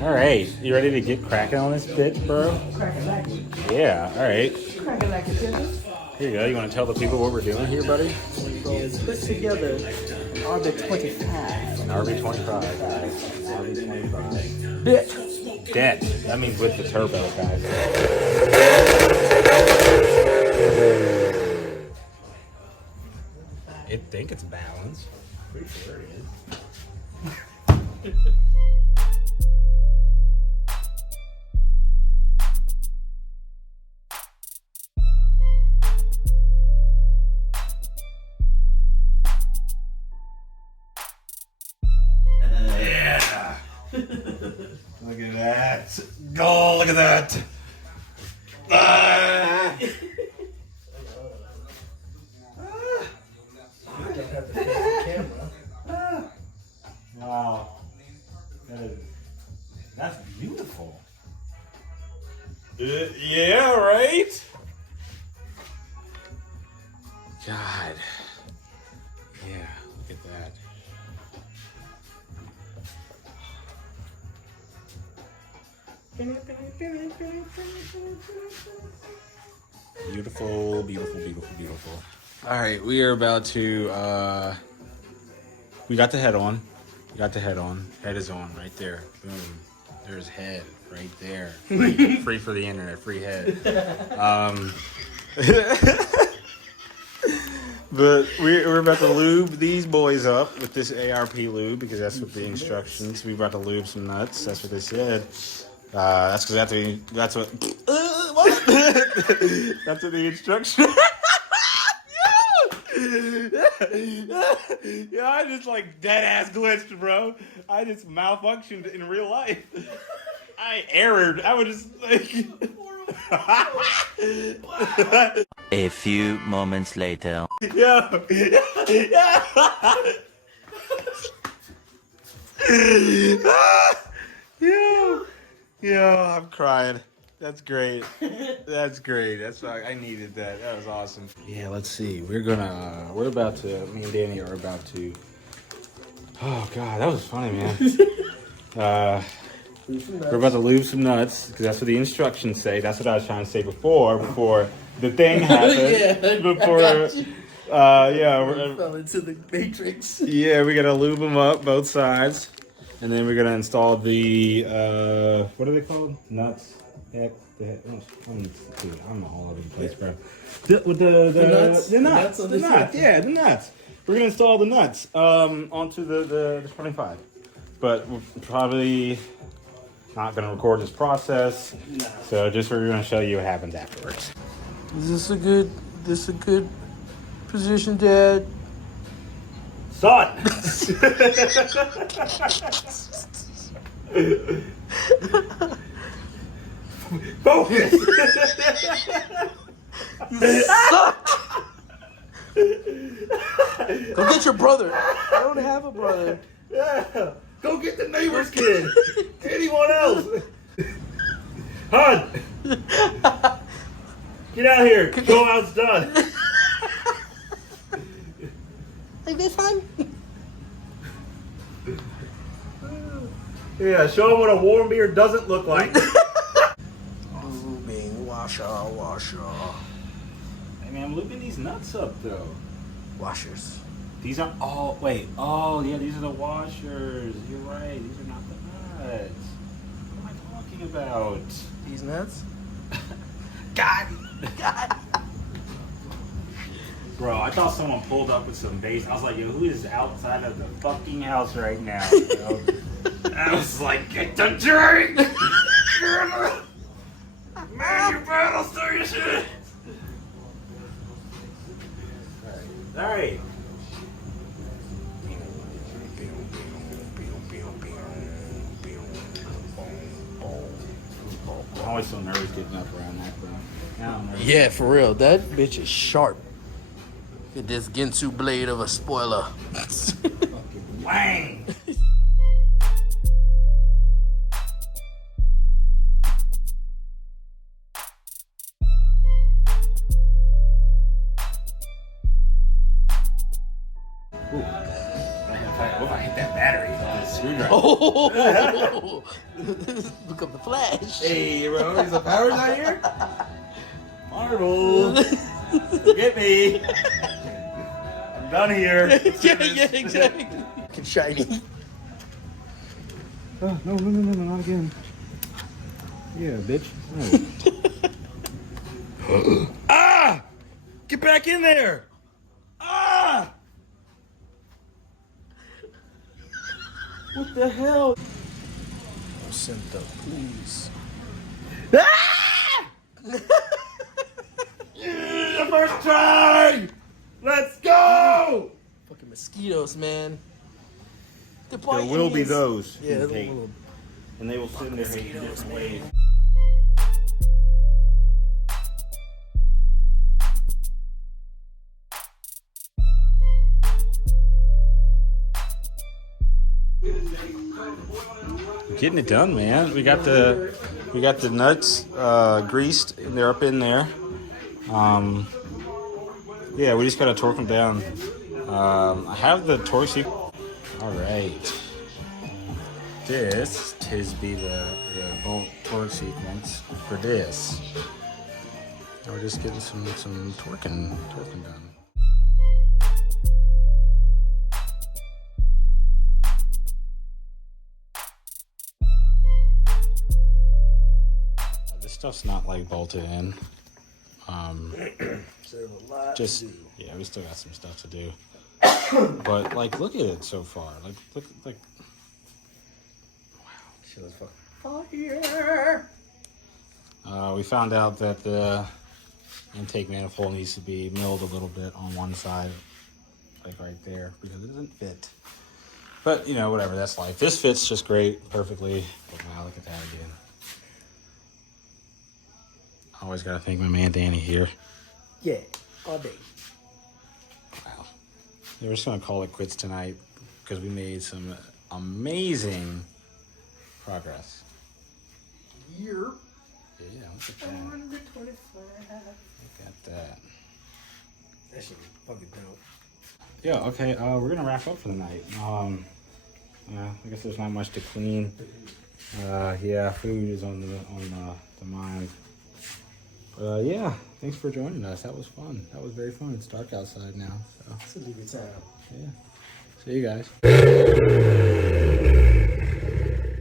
All right, you ready to get cracking on this bit, bro? Cracking like it. Yeah, all right. Cracking like it, business. Here you go. You want to tell the people what we're doing here, buddy? So put together an RB25. An RB25, guys. RB25. Bit. Det. That means with the turbo, guys. I think it's balanced. Pretty sure it is. Yeah. Look at that. Go, look at that. Ah. Wow. That's beautiful. Yeah, right? God. Yeah, look at that. Beautiful, beautiful, beautiful, beautiful. All right, we are about to, we got the head on. We got the head on. Head is on right there. Boom. There's head right there. Free for the internet, free head. But we're about to lube these boys up with this ARP lube because that's what the instructions. We're about to lube some nuts. That's what they said. That's because that's what what? That's what the instruction. Yeah, I just like dead ass glitched, bro. I just malfunctioned in real life. I errored. I would just like. A few moments later. Yo. Yo, I'm crying. That's great. That's great. That's I needed that. That was awesome. Yeah, let's see. Me and Danny are about to. Oh God, that was funny, man. We're about to lube some nuts because that's what the instructions say. That's what I was trying to say before the thing happened. Yeah, before, we fell into the matrix. yeah, we gotta lube them up both sides, and then we're gonna install the what are they called? Nuts. Heck, I'm all over the place, bro. The nuts. Yeah, the nuts. We're gonna install the nuts onto the 25, but we're probably not gonna record this process. No. So we're gonna show you what happens afterwards. Is this a good position, Dad? Son. Focus. You suck. Go get your brother. I don't have a brother. Yeah. Go get the neighbor's kid. Anyone else. Hun. Get out here. Show how it's done. Like this, hon? Yeah, show them what a warm beer doesn't look like. Lubing, washer. Hey man, I'm looping these nuts up though. Washers. These are all, yeah, these are the washers. You're right, these are not the nuts. What am I talking about? These nuts? God. Bro, I thought someone pulled up with some bass. I was like, yo, who is outside of the fucking house right now? You know? I was like, get the drink! Man, you better stir your shit! Alright. I'm always so nervous getting up around that thing. Now I'm nervous. Yeah, for real. That bitch is sharp. Get this Ginsu blade of a spoiler. Fucking wang! Ooh. What if I hit that battery with this screwdriver. Oh! Look up the flash. Hey, bro, is the power's out here? Marvel, get me. I'm done here. Yeah, exactly. It's shiny. Oh, no, not again. Yeah, bitch. No. Ah! Get back in there! Ah! What the hell? Center, please. Ah! Yeah, the first try! Let's go! Fucking mosquitoes, man. There will be those. Yeah, who hate, and they will send their hate in different ways. Getting it done, man. We got the nuts greased, and they're up in there. Yeah, we just gotta torque them down. I have the torque sequence. All right. This is the bolt torque sequence for this. And we're just getting some torquing done. This stuff's not like bolted in. Just yeah, we still got some stuff to do. But like, look at it so far. Look. Wow, shit is fucking fire. We found out that the intake manifold needs to be milled a little bit on one side, like right there, because it doesn't fit. But you know, whatever. That's life. This fits just great, perfectly. But wow, look at that again. Always gotta thank my man Danny here. Yeah, all day. Wow. Yeah, we're just gonna call it quits tonight because we made some amazing progress. Year. Yeah, look at that. 125. Look at that. That shit was fucking dope. Yeah, okay, we're gonna wrap up for the night. I guess there's not much to clean. Yeah, food is on the mind. But yeah, thanks for joining us. That was fun. That was very fun. It's dark outside now. So. It's a good time. Yeah. See you guys.